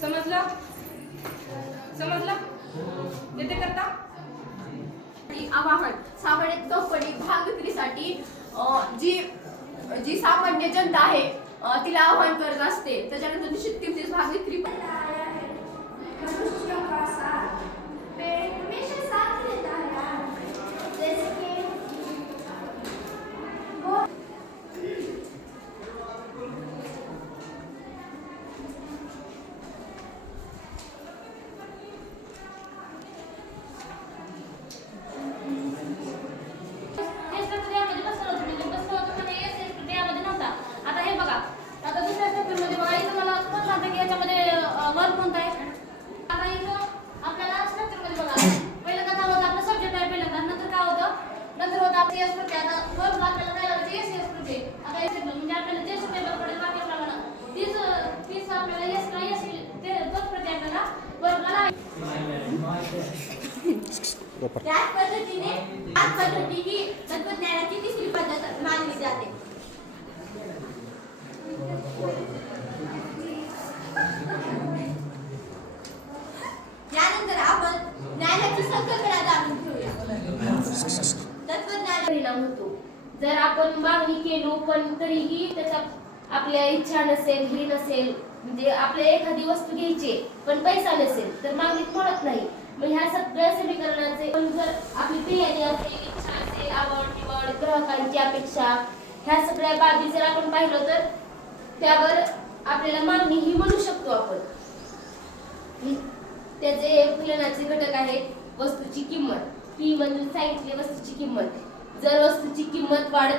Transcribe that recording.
समजलं? समजलं? येते करता? आवाहन सामान्य कंपनी भाग विक्रीसाठी जी सामान्य जनता आहे तिला आवाहन करत असते. त्याच्यानंतर निश्चित किमतीस भाग विक्री त्याच पद्धतीने ही तंत्रज्ञानाची तिसरी पद्धत मानली जाते. यानंतर आपण ज्ञानाची संकल्पना जाणून घेऊया. तत्वज्ञान परिणाम होतो. जर आपण मागणी केलो पण तरीही त्याचा आपल्या इच्छा नसेल, ही नसेल, म्हणजे आपल्या एखादी वस्तू घ्यायची पण पैसा नसेल तर मागणीत पडत नाही. मग ह्या सगळ्या समीकरणाचे पण जर आपली प्रियाने असेल, इच्छा असेल, आवड निवड, ग्राहकांची अपेक्षा, ह्या सगळ्या बाबी जर आपण पाहिलं तर त्यावर आपल्याला मागणी ही म्हणू शकतो आपण. त्याचे फलनाचे घटक आहेत वस्तूची किंमत. पी म्हणजे सांगितले वस्तूची किंमत. जर वस्तूची किंमत वाढत